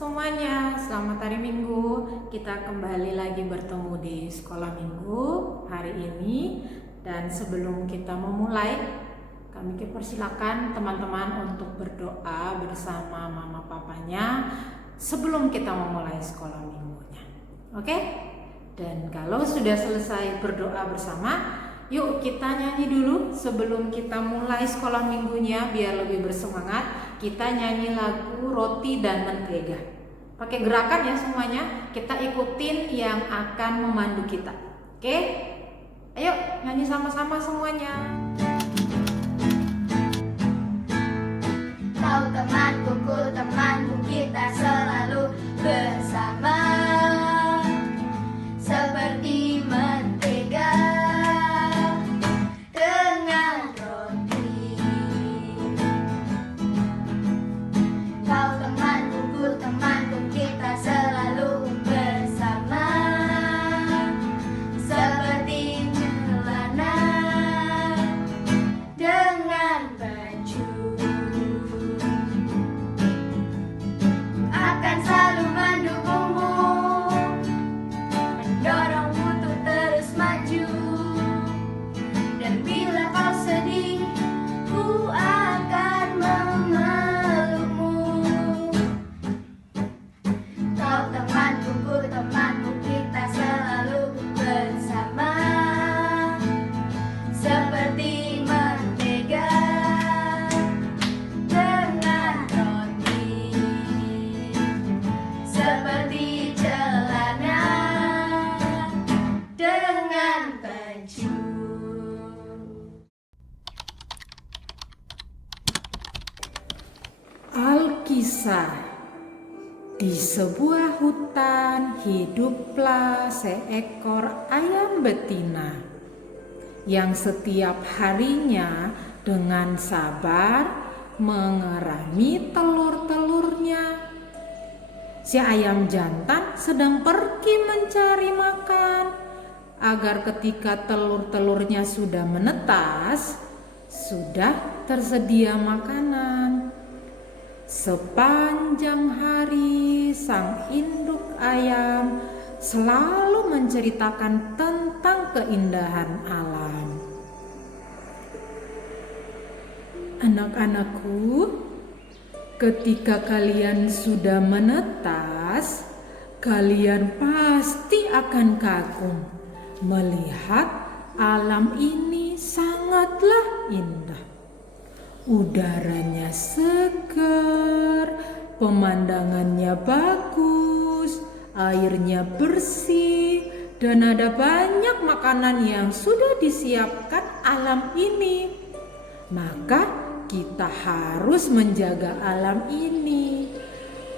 semuanya, selamat hari Minggu. Kita kembali lagi bertemu di sekolah Minggu hari ini. Dan sebelum kita memulai, kami persilakan teman-teman untuk berdoa bersama mama papanya sebelum kita memulai sekolah minggunya. Oke? Dan kalau sudah selesai berdoa bersama, yuk kita nyanyi dulu sebelum kita mulai sekolah minggunya biar lebih bersemangat. Kita nyanyi lagu Roti dan Mentega. Pakai gerakan ya semuanya. Kita ikutin yang akan memandu kita. Oke? Ayo nyanyi sama-sama semuanya. Kau temanku, ku temanku, kita selalu bersama. Seperti mentega dengan roti. Kau temanku, ku temanku, kita selalu bersama. Seperti celana dengan baju. Akan selalu mendukungmu, mendorongmu untuk terus maju. Dan bila kau sedih, ku akan memelukmu. Kau temanku, ku temanku, kita selalu bersama. Seperti mentega dengan roti. Seperti celana dengan baju. Alkisah. Di sebuah hutan hiduplah seekor ayam betina yang setiap harinya dengan sabar mengerami telur-telurnya. Si ayam jantan sedang pergi mencari makan agar ketika telur-telurnya sudah menetas, sudah tersedia makanan. Sepanjang hari sang induk ayam selalu menceritakan tentang keindahan alam. Anak-anakku, ketika kalian sudah menetas, kalian pasti akan kagum melihat alam ini sangatlah indah. Udaranya segar, pemandangannya bagus, airnya bersih, dan ada banyak makanan yang sudah disiapkan alam ini. Maka kita harus menjaga alam ini.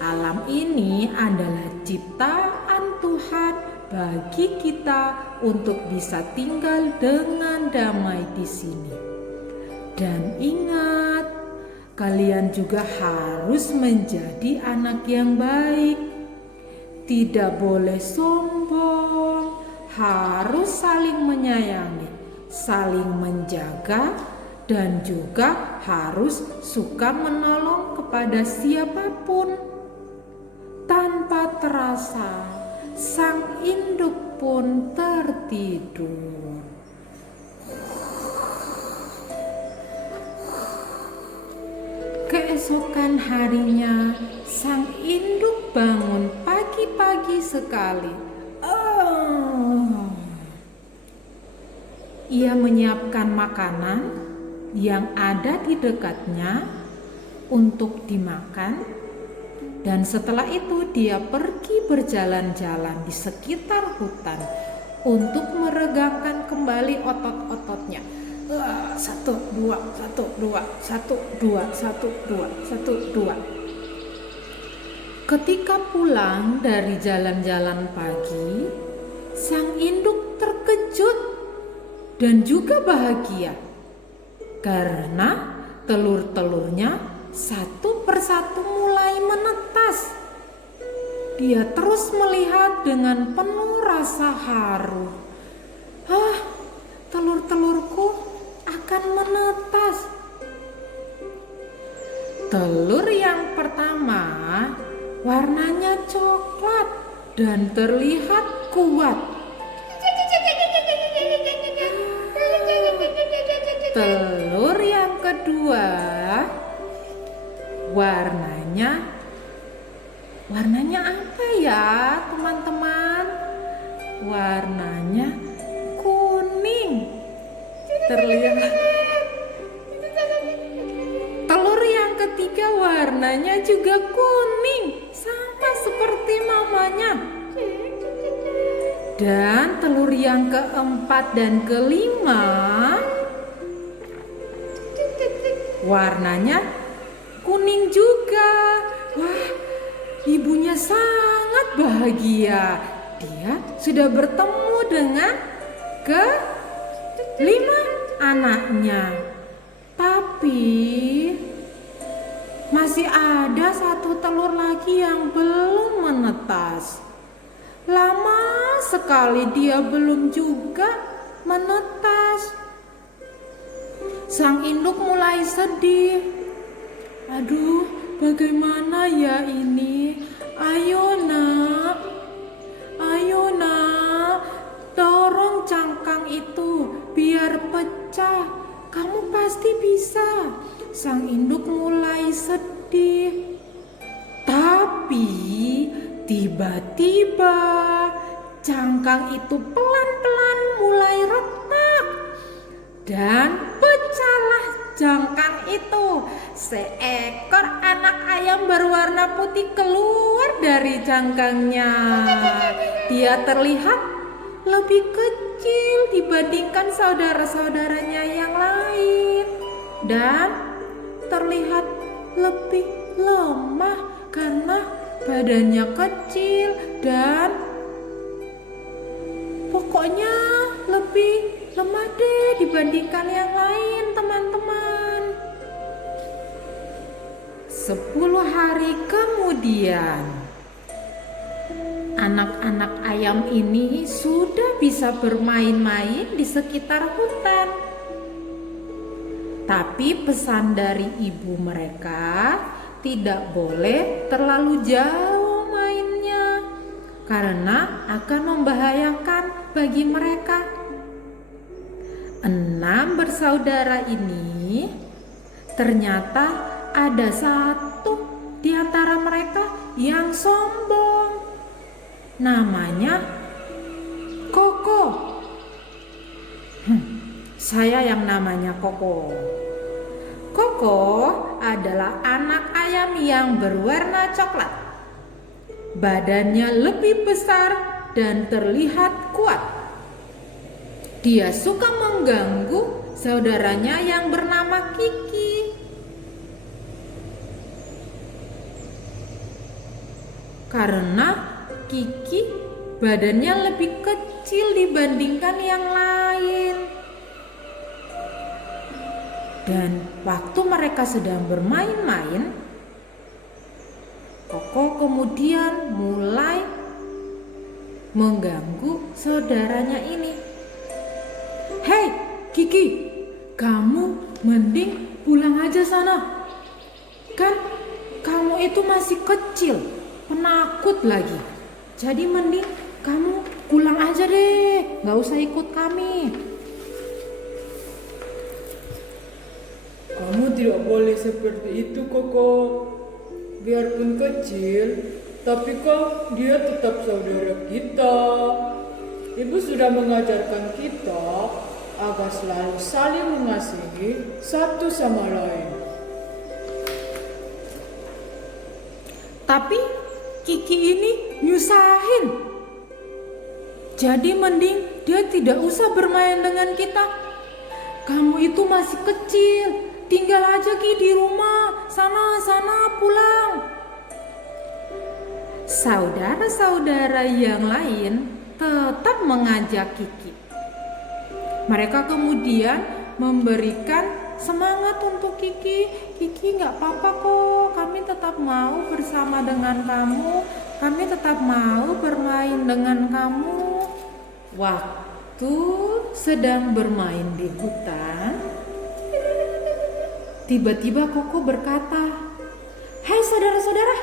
Alam ini adalah ciptaan Tuhan bagi kita untuk bisa tinggal dengan damai di sini. Dan ingat, kalian juga harus menjadi anak yang baik. Tidak boleh sombong, harus saling menyayangi, saling menjaga, dan juga harus suka menolong kepada siapapun. Tanpa terasa, sang induk pun tertidur. Keesokan harinya, sang induk bangun pagi-pagi sekali. Ia menyiapkan makanan yang ada di dekatnya untuk dimakan, dan setelah itu dia pergi berjalan-jalan di sekitar hutan untuk meregangkan kembali otot-ototnya. 1, 2, 1, 2, 1, 2, 1, 2, 1, 2. Ketika pulang dari jalan-jalan pagi, sang induk terkejut dan juga bahagia karena telur-telurnya satu persatu mulai menetas. Dia terus melihat dengan penuh rasa haru. Telur-telurku akan menetas. Telur yang pertama warnanya coklat dan terlihat kuat. Telur yang kedua warnanya apa ya teman-teman? Warnanya kuning. Terlihat. Telur yang ketiga warnanya juga kuning, sama seperti mamanya. Dan telur yang keempat dan kelima warnanya kuning juga. Wah, ibunya sangat bahagia. Dia sudah bertemu dengan kelima anaknya. Tapi masih ada satu telur lagi yang belum menetas. Lama sekali dia belum juga menetas. Sang induk mulai sedih. Aduh, bagaimana ya ini? Ayo nak, dorong cangkang itu biar pecah. Kamu pasti bisa. Sang induk mulai sedih. Tapi tiba-tiba cangkang itu pelan-pelan mulai retak. Dan pecahlah cangkang itu. Seekor anak ayam berwarna putih keluar dari cangkangnya. Dia terlihat lebih kecil dibandingkan saudara-saudaranya yang lain. Dan terlihat lebih lemah karena badannya kecil dan pokoknya lebih lemah deh dibandingkan yang lain, teman-teman. 10 hari kemudian, anak-anak ayam ini sudah bisa bermain-main di sekitar hutan. Tapi pesan dari ibu mereka tidak boleh terlalu jauh mainnya karena akan membahayakan bagi mereka. 6 bersaudara ini ternyata ada satu di antara mereka yang sombong. Namanya Koko. Saya yang namanya Koko. Koko adalah anak ayam yang berwarna coklat. Badannya lebih besar dan terlihat kuat. Dia suka mengganggu saudaranya yang bernama Kiki. Karena Kiki badannya lebih kecil dibandingkan yang lain. Dan waktu mereka sedang bermain-main, Koko kemudian mulai mengganggu saudaranya ini. Hei Kiki, kamu mending pulang aja sana. Kan kamu itu masih kecil, penakut lagi. Jadi mending kamu pulang aja deh, gak usah ikut kami. Kamu tidak boleh seperti itu, Koko. Biarpun kecil, tapi kok dia tetap saudara kita. Ibu sudah mengajarkan kita agar selalu saling mengasihi satu sama lain. Tapi Kiki ini nyusahin. Jadi mending dia tidak usah bermain dengan kita. Kamu itu masih kecil. Tinggal aja Ki di rumah, sana pulang. Saudara-saudara yang lain tetap mengajak Kiki. Mereka kemudian memberikan semangat untuk Kiki. Kiki gak apa-apa kok, kami tetap mau bersama dengan kamu. Kami tetap mau bermain dengan kamu. Waktu sedang bermain di hutan, tiba-tiba Koko berkata, "Hai saudara-saudara,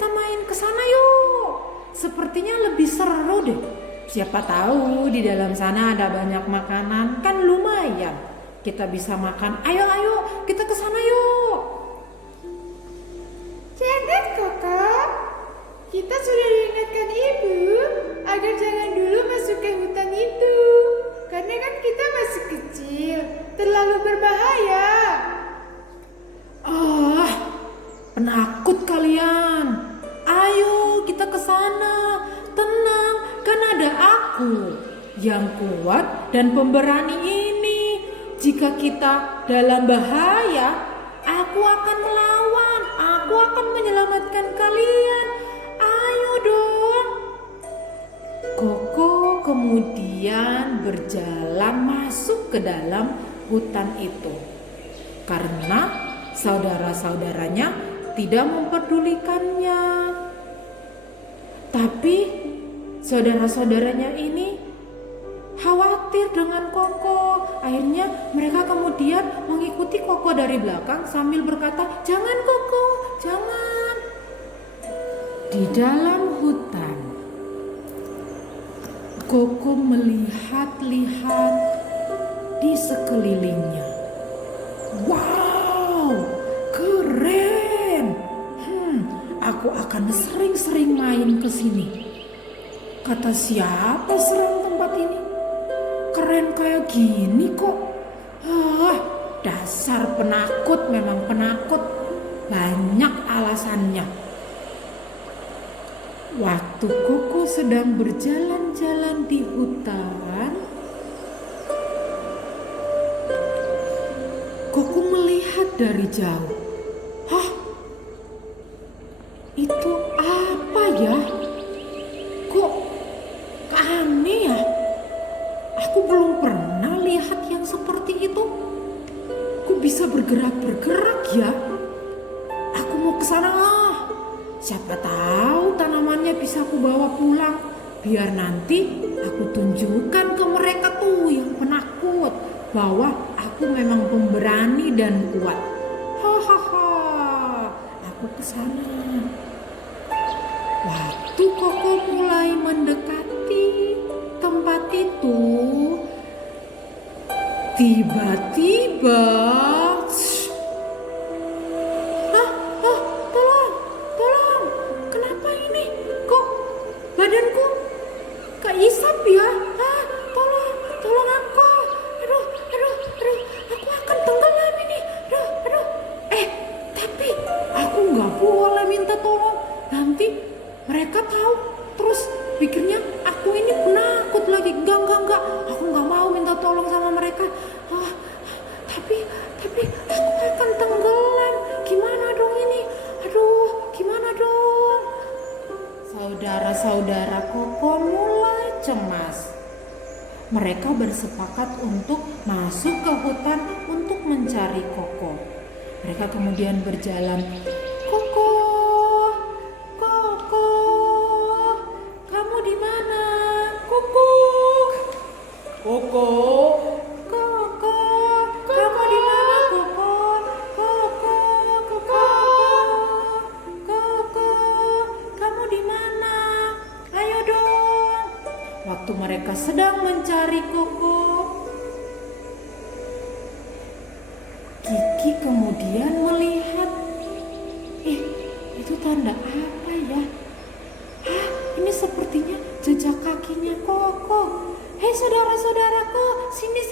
kita main ke sana yuk. Sepertinya lebih seru deh. Siapa tahu di dalam sana ada banyak makanan, kan lumayan. Kita bisa makan. Ayo, kita ke sana yuk. Jangan Koko, kita sudah diingatkan ibu agar jangan dulu masuk ke hutan itu. Karena kan kita masih kecil, terlalu berbahaya. Penakut kalian. Ayo kita ke sana. Tenang, kan ada aku yang kuat dan pemberani ini. Jika kita dalam bahaya, aku akan melawan. Aku akan menyelamatkan kalian. Ayo dong. Koko kemudian berjalan masuk ke dalam hutan itu. Karena saudara-saudaranya tidak mempedulikannya. Tapi saudara-saudaranya ini khawatir dengan Koko. Akhirnya mereka kemudian mengikuti Koko dari belakang sambil berkata, "Jangan Koko, jangan." Di dalam hutan, Koko melihat-lihat di sekelilingnya. Wow, keren. Aku akan sering-sering main ke sini. Kata siapa serang tempat ini? Keren kayak gini kok. Dasar penakut, memang penakut. Banyak alasannya. Waktu Koko sedang berjalan-jalan di hutan, Koko melihat dari jauh. Itu apa ya? Kok aneh ya? Aku belum pernah lihat yang seperti itu. Kok bisa bergerak-bergerak ya? Aku mau ke sana. Siapa tahu tanamannya bisa aku bawa pulang. Biar nanti aku tunjukkan ke mereka tuh yang penakut bahwa aku memang pemberani dan kuat. Aku ke sana. Waktu Koko mulai mendekati tempat itu, tiba-tiba tolong, kenapa ini? Kok badanku keisap ya? Tolong aku. Aduh, aku akan tenggelam ini. Aduh. Tapi aku nggak boleh minta tolong. Nanti mereka tahu, terus pikirnya aku ini penakut lagi. Enggak. Aku nggak mau minta tolong sama mereka. Tapi aku akan tenggelam. Gimana dong ini? Aduh, gimana dong? Saudara-saudara Koko mulai cemas. Mereka bersepakat untuk masuk ke hutan untuk mencari Koko. Mereka kemudian berjalan. Koko, kamu di mana? Koko, kamu di mana? Koko, kamu di mana? Ayo dong. Waktu mereka sedang mencari Koko, Kiki kemudian melihat, itu tanda apa ya? Ini sepertinya jejak kakinya Koko. Hei saudara-saudaraku, sini.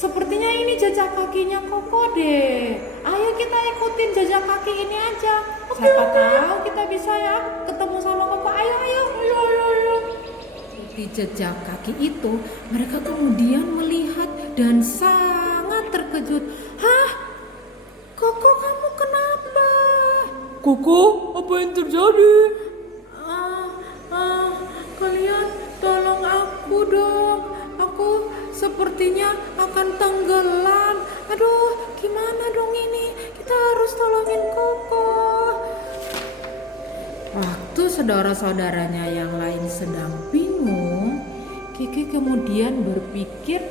Sepertinya ini jejak kakinya Koko deh. Ayo kita ikutin jejak kaki ini aja. Siapa tahu kita bisa ya ketemu sama Koko. Ayo. Di jejak kaki itu, mereka kemudian melihat dan sangat terkejut. Koko, kamu kenapa? Koko, apa yang terjadi? Kalian tolong aku dong. Aku sepertinya akan tenggelam. Aduh, gimana dong ini? Kita harus tolongin Koko. Waktu saudara-saudaranya yang lain sedang bingung, Kiki kemudian berpikir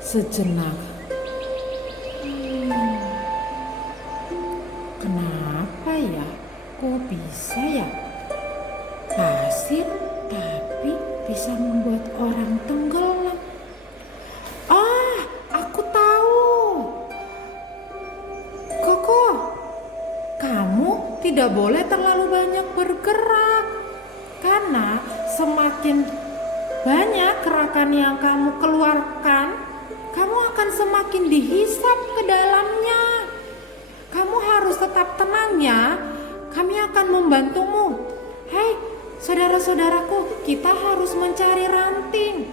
sejenak. Kenapa ya Kok bisa ya? Pasir tapi bisa membuat orang tenggelam. Ah, aku tahu. Koko, kamu tidak boleh terlalu banyak bergerak. Karena semakin banyak gerakan yang kamu keluarkan, kamu akan semakin dihisap ke dalamnya. Kamu harus tetap tenang ya. Kami akan membantumu. Hei, saudara-saudaraku, kita harus mencari ranting.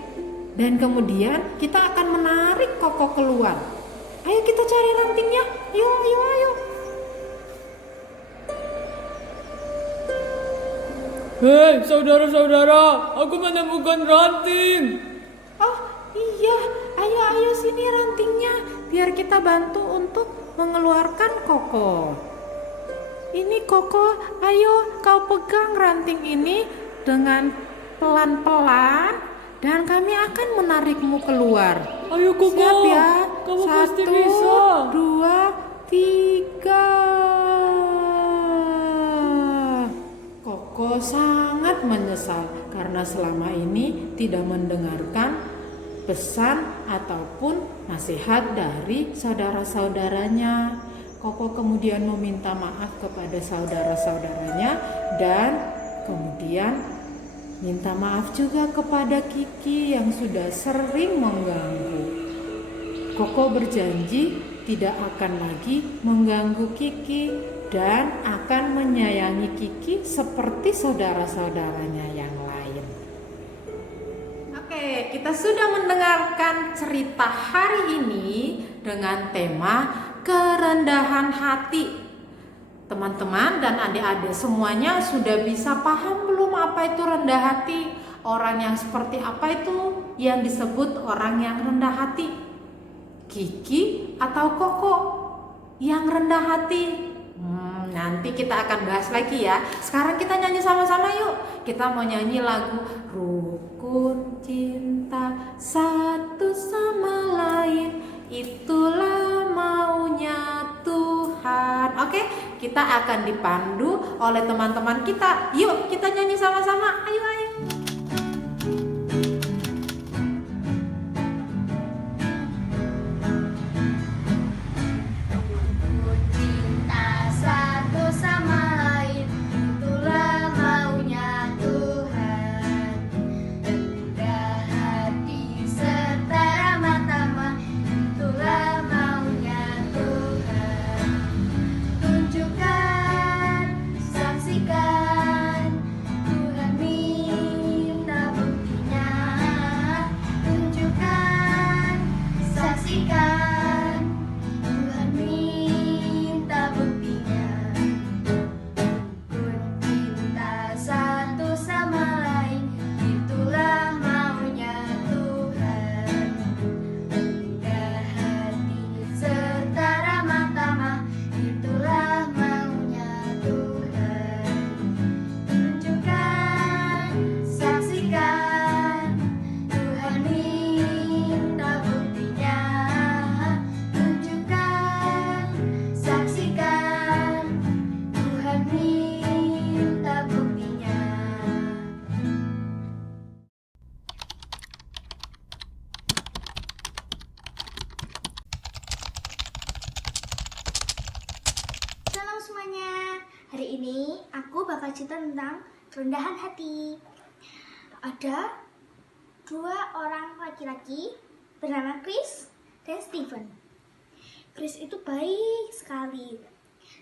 Dan kemudian kita akan menarik Koko keluar. Ayo kita cari rantingnya. Yuk, ayo, ayo. Hei, saudara-saudara, aku menemukan ranting. Oh iya, ayo sini rantingnya. Biar kita bantu untuk mengeluarkan Koko. Ini Koko, ayo kau pegang ranting ini dengan pelan-pelan dan kami akan menarikmu keluar. Ayo Koko, Siap ya? kamu 1, pasti bisa. 2, 3. Koko sangat menyesal karena selama ini tidak mendengarkan pesan ataupun nasihat dari saudara-saudaranya. Koko kemudian meminta maaf kepada saudara-saudaranya dan kemudian minta maaf juga kepada Kiki yang sudah sering mengganggu. Koko berjanji tidak akan lagi mengganggu Kiki dan akan menyayangi Kiki seperti saudara-saudaranya yang lain. Oke, kita sudah mendengarkan cerita hari ini dengan tema kerendahan hati. Teman-teman dan adik-adik semuanya sudah bisa paham belum apa itu rendah hati? Orang yang seperti apa itu yang disebut orang yang rendah hati? Kiki atau Koko yang rendah hati? Nanti kita akan bahas lagi ya. Sekarang kita nyanyi sama-sama yuk. Kita mau nyanyi lagu Rukun Cinta Satu Sama Lain, itulah maunya Tuhan. Oke, kita akan dipandu oleh teman-teman kita. Yuk kita nyanyi sama-sama. Ayo, ayo. Cinta satu sama lain, itulah maunya Tuhan. Rendah hati serta ramah tamah, itulah maunya Tuhan. Tunjukkan, saksikan, Tuhan minta buktinya. Tunjukkan, saksikan, Tuhan minta buktinya. Kun cinta satu sama lain, itulah maunya Tuhan. Rendah hati serta ramah tamah, itulah maunya Tuhan. Tunjukkan, saksikan, Tuhan minta buktinya. Tunjukkan, saksikan, Tuhan minta buktinya. Shalom semuanya. Hari ini aku bakal cerita tentang kerendahan hati. Ada dua orang laki-laki bernama Chris dan Steven. Chris itu baik sekali.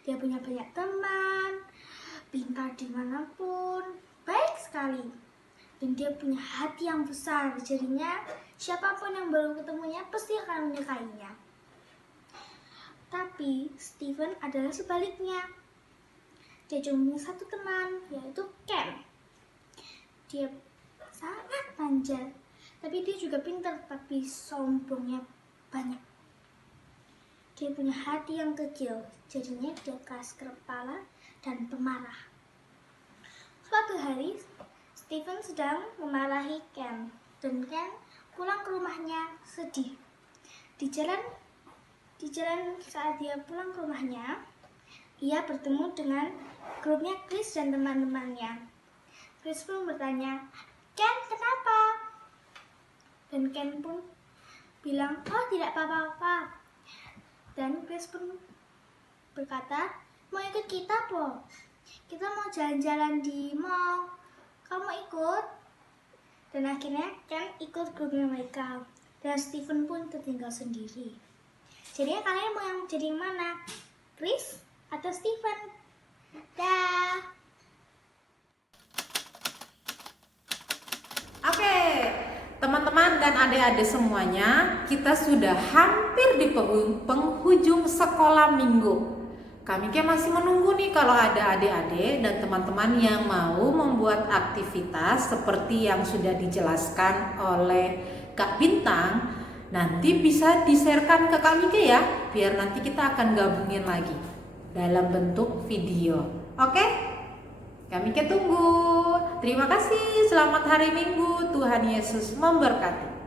Dia punya banyak teman, pintar dimanapun, baik sekali. Dan dia punya hati yang besar. Jadinya siapapun yang baru ketemunya pasti akan menyukainya. Tapi Steven adalah sebaliknya. Dia cuma punya satu teman, yaitu Ken. Dia sangat manja, tapi dia juga pintar, tapi sombongnya banyak. Dia punya hati yang kecil, jadinya dia keras kepala dan pemarah. Suatu hari, Steven sedang memarahi Ken, dan Ken pulang ke rumahnya sedih. Di jalan saat dia pulang ke rumahnya, ia bertemu dengan grupnya Chris dan teman-temannya. Chris pun bertanya, Ken, kenapa? Dan Ken pun bilang, oh tidak apa-apa. Dan Chris pun berkata, mau ikut kita, Po? Kita mau jalan-jalan di mall. Kamu ikut? Dan akhirnya Ken ikut grupnya mereka. Dan Steven pun tertinggal sendiri. Jadinya kalian mau yang jadi yang mana? Chris atau Steven? Dah. Oke, teman-teman dan adik-adik semuanya, kita sudah hampir di penghujung sekolah minggu. Kami masih menunggu nih kalau ada adik-adik dan teman-teman yang mau membuat aktivitas seperti yang sudah dijelaskan oleh Kak Bintang. Nanti bisa di-sharekan ke kami ya, biar nanti kita akan gabungin lagi dalam bentuk video. Oke? Kami tunggu. Terima kasih. Selamat hari Minggu. Tuhan Yesus memberkati.